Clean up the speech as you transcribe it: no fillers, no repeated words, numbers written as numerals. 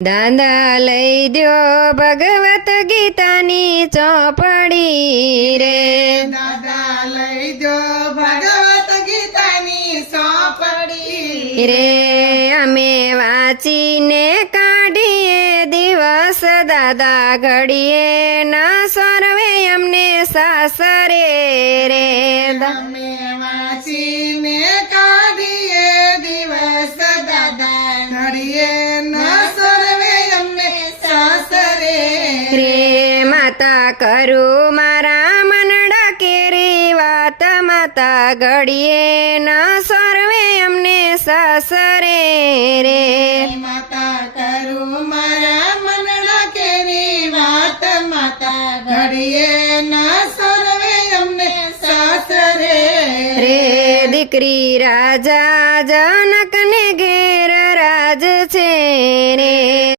દાદા લઈ દ્યો ભગવત ગીતાની ચોપડી રે, દાદા લઈ દો ભગવત ગીતાની ચોપડી રે અમે વાંચીને કાઢીએ દિવસ દાદા ઘડીએ ના સર્વે અમને સાસરે રે, અમે વાંચીને કાઢીએ દિવસ દાદા ઘડીએ ન સર્વે અમને સાસરે રે માતા કરું મારા મનડા કેરી વાત, માતા ઘડીએ ના સર્વે અમને સાસરે રે, માતા કરું મારા મનડા કેરી વાત, માતા ઘડીએ ન સર્વે અમને સાસરે રે દીકરી રાજા જનક